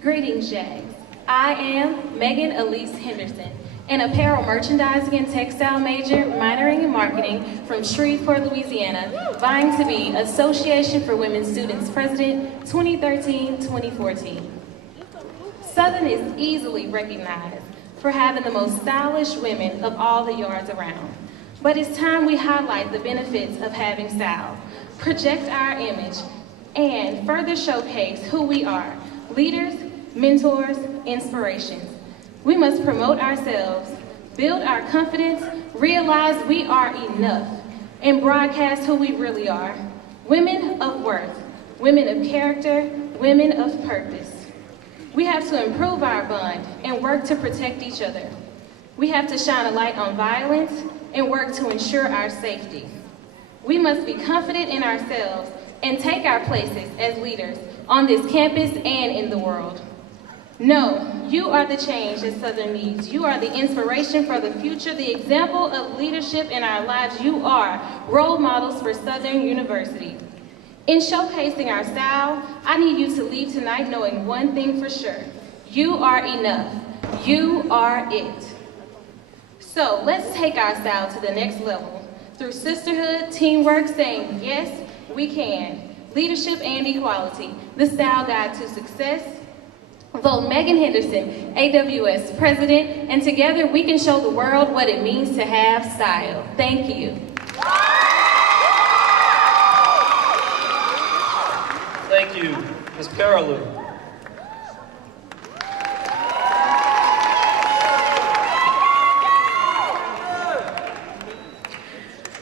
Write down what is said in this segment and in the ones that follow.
Greetings, Jags. I am Megan Elise Henderson, an apparel merchandising and textile major minoring in marketing from Shreveport, Louisiana, vying to be Association for Women Students President 2013-2014. Southern is easily recognized for having the most stylish women of all the yards around. But it's time we highlight the benefits of having style, project our image, and further showcase who we are, leaders, mentors, inspirations. We must promote ourselves, build our confidence, realize we are enough, and broadcast who we really are. Women of worth, women of character, women of purpose. We have to improve our bond and work to protect each other. We have to shine a light on violence and work to ensure our safety. We must be confident in ourselves and take our places as leaders on this campus and in the world. No, you are the change that Southern needs. You are the inspiration for the future, the example of leadership in our lives. You are role models for Southern University. In showcasing our style, I need you to leave tonight knowing one thing for sure. You are enough. You are it. So let's take our style to the next level through sisterhood, teamwork, saying yes, we can. Leadership and equality, the style guide to success. Vote Megan Henderson, AWS President, and together we can show the world what it means to have style. Thank you. Thank you, Ms. Perilou.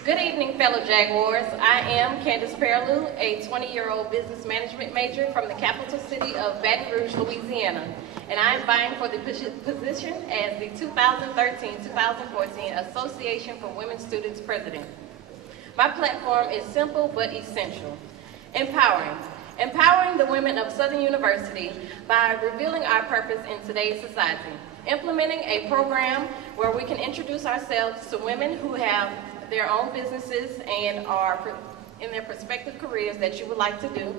Good evening, fellow Jaguars. I am Candace Perilou, a 20-year-old business management major from the capital city of Baton Rouge, Louisiana, and I am vying for the position as the 2013-2014 Association for Women Students President. My platform is simple but essential. Empowering the women of Southern University by revealing our purpose in today's society. Implementing a program where we can introduce ourselves to women who have their own businesses and are in their prospective careers that you would like to do.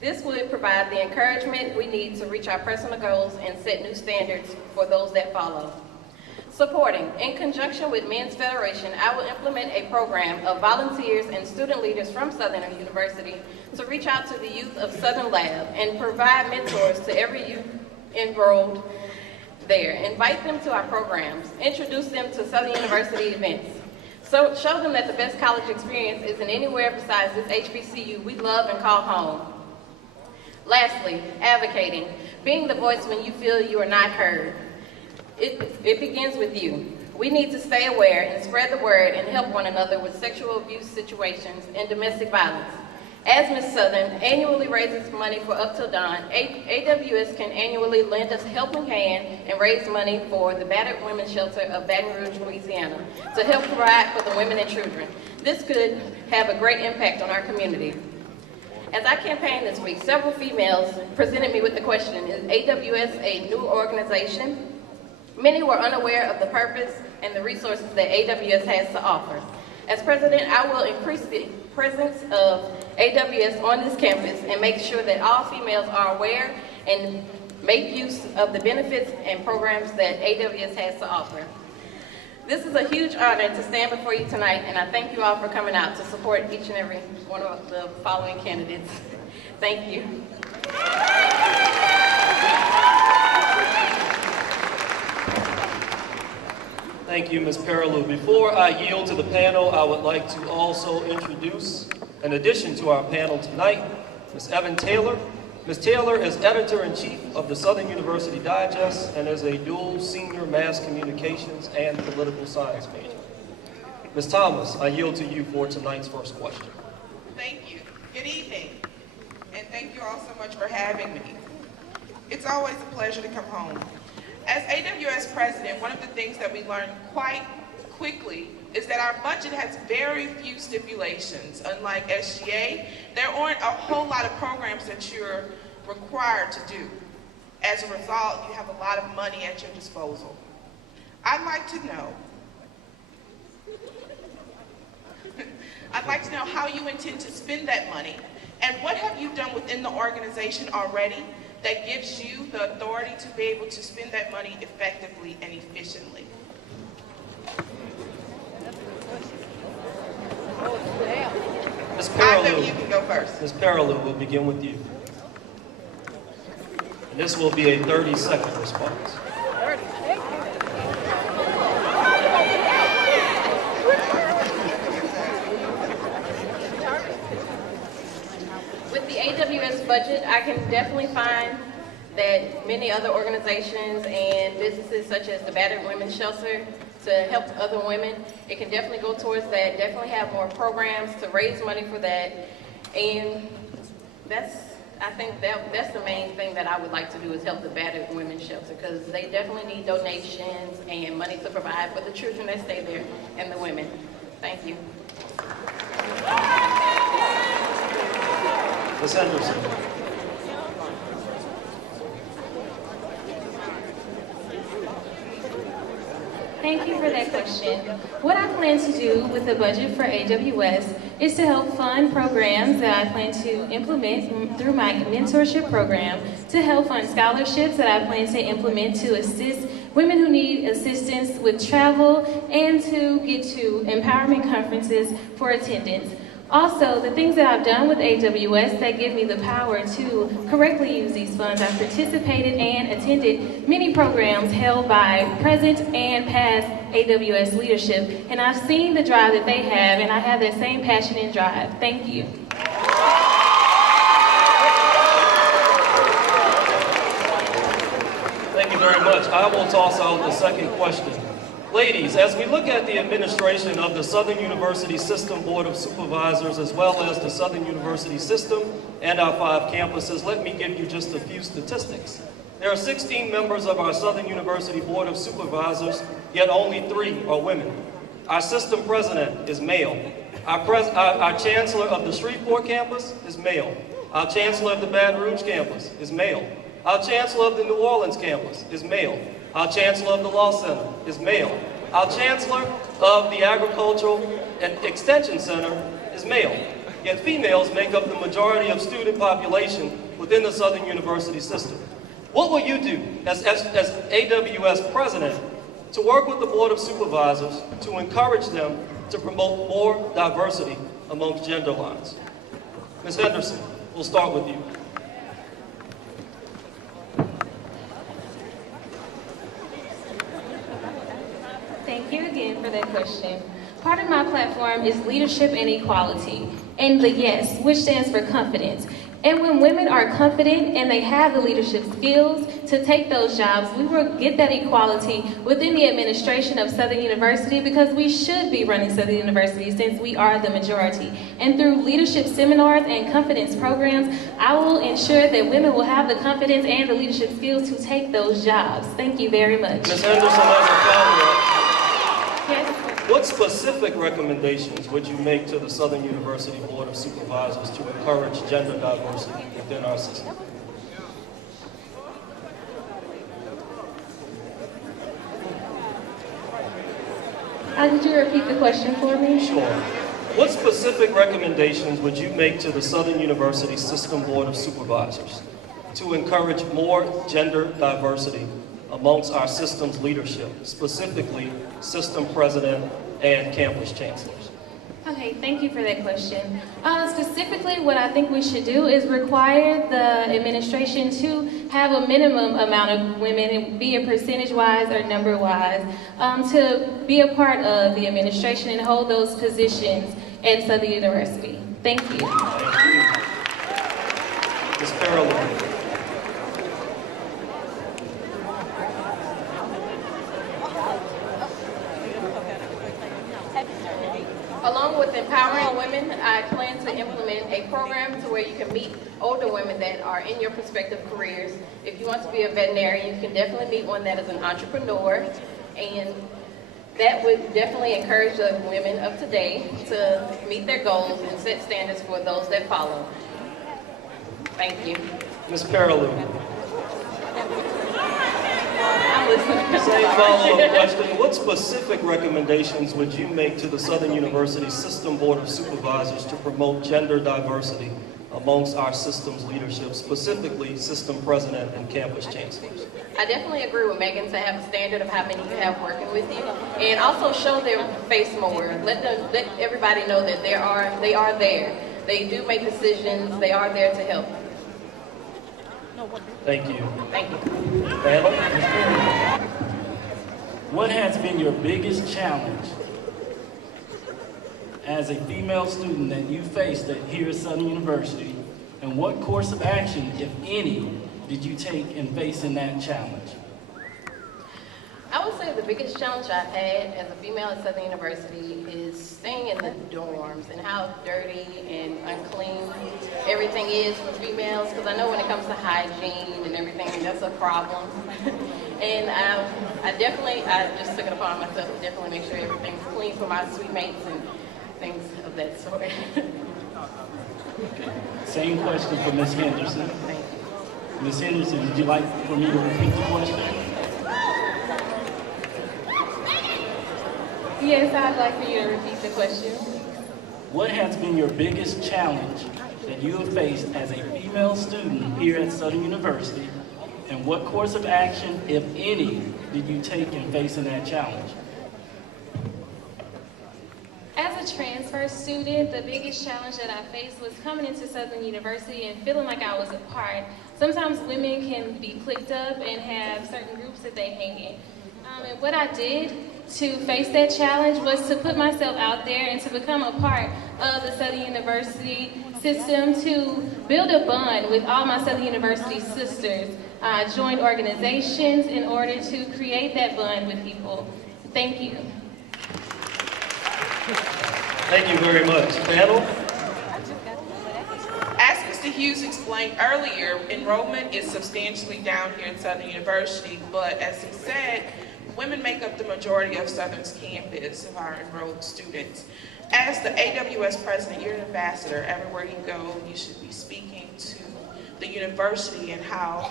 This would provide the encouragement we need to reach our personal goals and set new standards for those that follow. Supporting. In conjunction with Men's Federation, I will implement a program of volunteers and student leaders from Southern University to reach out to the youth of Southern Lab and provide mentors to every youth enrolled there. Invite them to our programs. Introduce them to Southern University events. So show them that the best college experience isn't anywhere besides this HBCU we love and call home. Lastly, advocating. Being the voice when you feel you are not heard. It begins with you. We need to stay aware and spread the word and help one another with sexual abuse situations and domestic violence. As Ms. Southern annually raises money for Up Till Dawn, AWS can annually lend us a helping hand and raise money for the Battered Women's Shelter of Baton Rouge, Louisiana, to help provide for the women and children. This could have a great impact on our community. As I campaigned this week, several females presented me with the question, is AWS a new organization? Many were unaware of the purpose and the resources that AWS has to offer. As president, I will increase the presence of AWS on this campus and make sure that all females are aware and make use of the benefits and programs that AWS has to offer. This is a huge honor to stand before you tonight, and I thank you all for coming out to support each and every one of the following candidates. Thank you. Thank you, Ms. Perilou. Before I yield to the panel, I would like to also introduce, in addition to our panel tonight, Ms. Evan Taylor. Ms. Taylor is Editor-in-Chief of the Southern University Digest and is a dual senior mass communications and political science major. Ms. Thomas, I yield to you for tonight's first question. Thank you. Good evening, and thank you all so much for having me. It's always a pleasure to come home. As AWS president, one of the things that we learned quite quickly is that our budget has very few stipulations. Unlike SGA, there aren't a whole lot of programs that you're required to do. As a result, you have a lot of money at your disposal. I'd like to know how you intend to spend that money, and what have you done within the organization already that gives you the authority to be able to spend that money effectively and efficiently? Ms. Either of you Paraloo, can go first. Ms. Paraloo, we'll begin with you. And this will be a 30-second response. With the AWS budget, I can definitely find that many other organizations and businesses such as the Battered Women's Shelter to help other women, it can definitely go towards that, definitely have more programs to raise money for that. And I think that's the main thing that I would like to do is help the Battered Women's Shelter because they definitely need donations and money to provide for the children that stay there and the women. Thank you. Ms. Henderson. Thank you for that question. What I plan to do with the budget for AWS is to help fund programs that I plan to implement through my mentorship program, to help fund scholarships that I plan to implement to assist women who need assistance with travel, and to get to empowerment conferences for attendance. Also, the things that I've done with AWS that give me the power to correctly use these funds. I've participated and attended many programs held by present and past AWS leadership, and I've seen the drive that they have, and I have that same passion and drive. Thank you. Thank you very much. I will toss out the second question. Ladies, as we look at the administration of the Southern University System Board of Supervisors, as well as the Southern University System and our 5 campuses, let me give you just a few statistics. There are 16 members of our Southern University Board of Supervisors, yet only 3 are women. Our system president is male. Our chancellor of the Shreveport campus is male. Our chancellor of the Baton Rouge campus is male. Our chancellor of the New Orleans campus is male. Our chancellor of the Law Center is male. Our chancellor of the Agricultural and Extension Center is male. Yet females make up the majority of student population within the Southern University system. What will you do as AWS president to work with the Board of Supervisors to encourage them to promote more diversity amongst gender lines? Ms. Henderson, we'll start with you. Thank you again for that question. Part of my platform is leadership and equality, and the YES, which stands for confidence. And when women are confident and they have the leadership skills to take those jobs, we will get that equality within the administration of Southern University, because we should be running Southern University since we are the majority. And through leadership seminars and confidence programs, I will ensure that women will have the confidence and the leadership skills to take those jobs. Thank you very much. Ms. Henderson, as a follow-up, Yes. what specific recommendations would you make to the Southern University Board of Supervisors to encourage gender diversity within our system? Could you repeat the question for me? Sure. What specific recommendations would you make to the Southern University System Board of Supervisors to encourage more gender diversity amongst our system's leadership, specifically system president and campus chancellors? Okay, thank you for that question. Specifically, what I think we should do is require the administration to have a minimum amount of women, be it percentage-wise or number-wise, to be a part of the administration and hold those positions at Southern University. Thank you. Thank you. Ms. Paraloo. Along with empowering women, I plan to implement a program to where you can meet older women that are in your prospective careers. If you want to be a veterinarian, you can definitely meet one that is an entrepreneur, and that would definitely encourage the women of today to meet their goals and set standards for those that follow. Thank you. Ms. Paraloo. I'm listening. Same follow-up question. What specific recommendations would you make to the Southern University System Board of Supervisors to promote gender diversity amongst our system's leadership, specifically system president and campus chancellors? I definitely agree with Megan to have a standard of how many you have working with you, and also show their face more. Let everybody know that they are there. They do make decisions. They are there to help. Thank you. Thank you. Panel? What has been your biggest challenge as a female student that you faced here at Southern University, and what course of action, if any, did you take in facing that challenge? I would say the biggest challenge I've had as a female at Southern University is staying in the dorms and how dirty and unclean everything is for females, because I know when it comes to hygiene and everything, that's a problem. And I just took it upon myself to definitely make sure everything's clean for my suite mates and things of that sort. Same question for Ms. Henderson. Thank you. Ms. Henderson, would you like for me to repeat the question? Yes, I'd like for you to repeat the question. What has been your biggest challenge that you have faced as a female student here at Southern University, and what course of action, if any, did you take in facing that challenge? As a transfer student, the biggest challenge that I faced was coming into Southern University and feeling like I was a part. Sometimes women can be clicked up and have certain groups that they hang in. And what I did to face that challenge was to put myself out there and to become a part of the Southern University system, to build a bond with all my Southern University sisters. I joined organizations in order to create that bond with people. Thank you. Thank you very much. Panel? As Mr. Hughes explained earlier, enrollment is substantially down here at Southern University, but as he said, women make up the majority of Southern's campus of our enrolled students. As the AWS president, you're an ambassador. Everywhere you go, you should be speaking to the university and how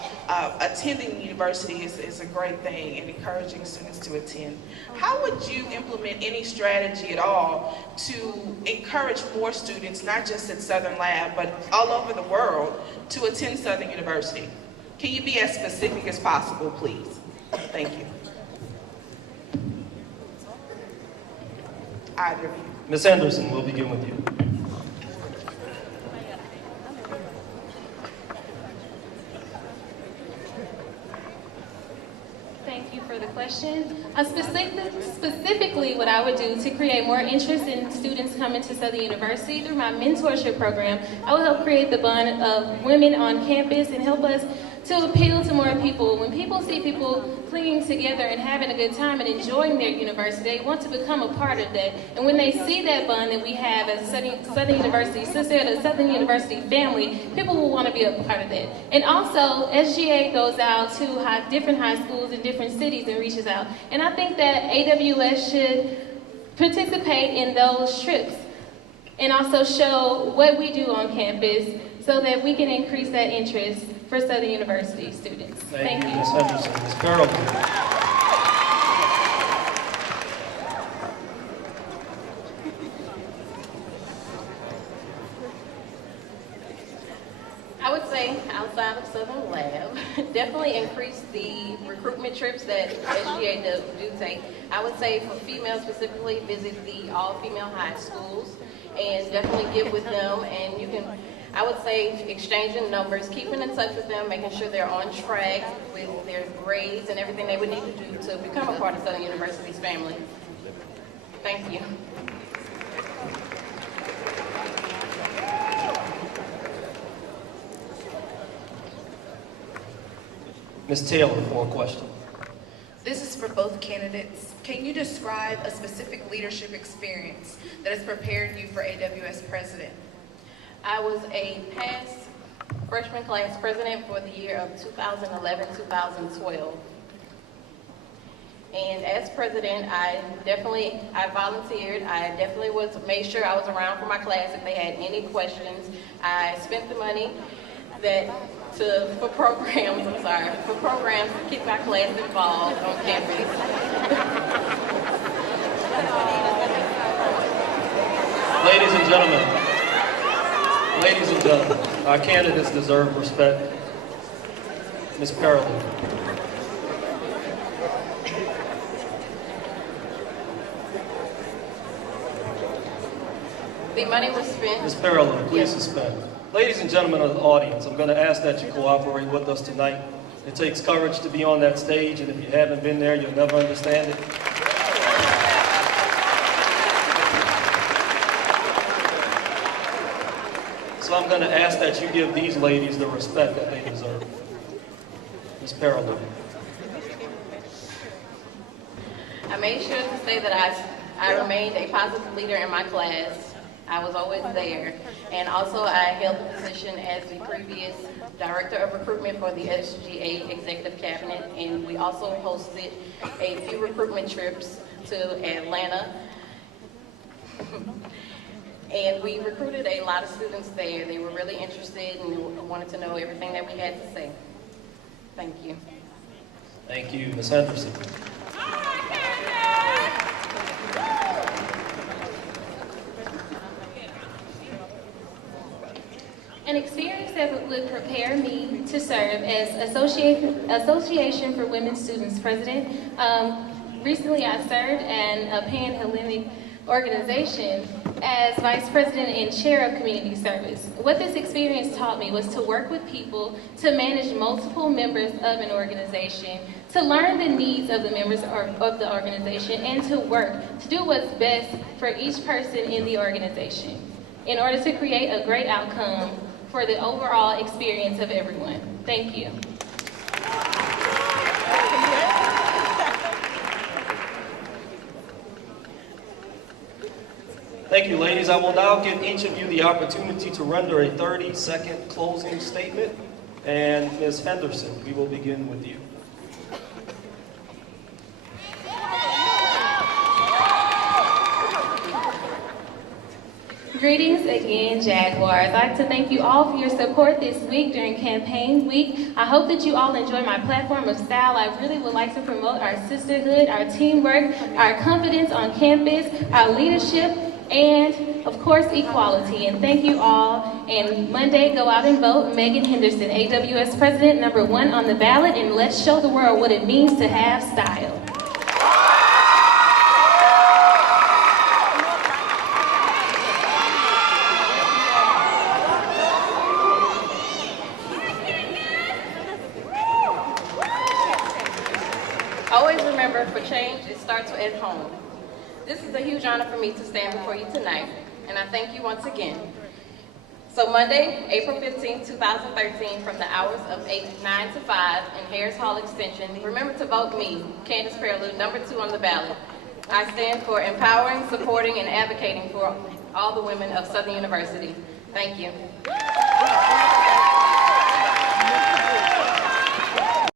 attending the university is a great thing and encouraging students to attend. How would you implement any strategy at all to encourage more students, not just at Southern Lab, but all over the world, to attend Southern University? Can you be as specific as possible, please? Thank you. Either of you. Ms. Anderson, we'll begin with you. Thank you for the question. Specifically, what I would do to create more interest in students coming to Southern University through my mentorship program, I would help create the bond of women on campus and help us to appeal to more people. When people see people clinging together and having a good time and enjoying their university, they want to become a part of that. And when they see that bond that we have as a Southern University sister, the Southern University family, people will want to be a part of that. And also, SGA goes out to different high schools in different cities and reaches out. And I think that AWS should participate in those trips and also show what we do on campus so that we can increase that interest for Southern University students. Thank you. Ms. Henderson. Ms. Carroll. I would say outside of Southern Lab, definitely increase the recruitment trips that SGA do take. I would say for females specifically, visit the all-female high schools and definitely get with them, and you can, I would say, exchanging numbers, keeping in touch with them, making sure they're on track with their grades and everything they would need to do to become a part of Southern University's family. Thank you. Ms. Taylor for a question. This is for both candidates. Can you describe a specific leadership experience that has prepared you for AWS president? I was a past freshman class president for the year of 2011-2012. And as president, I volunteered. I definitely made sure I was around for my class if they had any questions. I spent the money for programs to keep my class involved on campus. Ladies and gentlemen, Ladies and gentlemen, our candidates deserve respect. Ms. Parallel. The money was spent. Ms. Parallel, please suspend. Ladies and gentlemen of the audience, I'm going to ask that you cooperate with us tonight. It takes courage to be on that stage, and if you haven't been there, you'll never understand it. So I'm going to ask that you give these ladies the respect that they deserve. Ms. Parallel. I made sure to say that I remained a positive leader in my class. I was always there. And also I held the position as the previous Director of Recruitment for the SGA Executive Cabinet. And we also hosted a few recruitment trips to Atlanta. And we recruited a lot of students there. They were really interested and wanted to know everything that we had to say. Thank you. Thank you, Ms. Henderson. An experience that would prepare me to serve as Association for Women Students President. Recently I served in a Pan-Hellenic organization as Vice President and Chair of Community Service. What this experience taught me was to work with people, to manage multiple members of an organization, to learn the needs of the members of the organization, and to work to do what's best for each person in the organization in order to create a great outcome for the overall experience of everyone. Thank you. Thank you, ladies. I will now give each of you the opportunity to render a 30-second closing statement. And Ms. Henderson, we will begin with you. Greetings again, Jaguars. I'd like to thank you all for your support this week during campaign week. I hope that you all enjoy my platform of style. I really would like to promote our sisterhood, our teamwork, our confidence on campus, our leadership, and of course, equality. And thank you all. And Monday, go out and vote. Megan Henderson, AWS President, #1 on the ballot, and let's show the world what it means to have style. Always remember, for change, it starts at home. This is a huge honor for me to stand before you tonight, and I thank you once again. So Monday, April 15, 2013, from the hours of 9 to 5 in Harris Hall Extension, remember to vote me, Candace Prelude, #2 on the ballot. I stand for empowering, supporting, and advocating for all the women of Southern University. Thank you.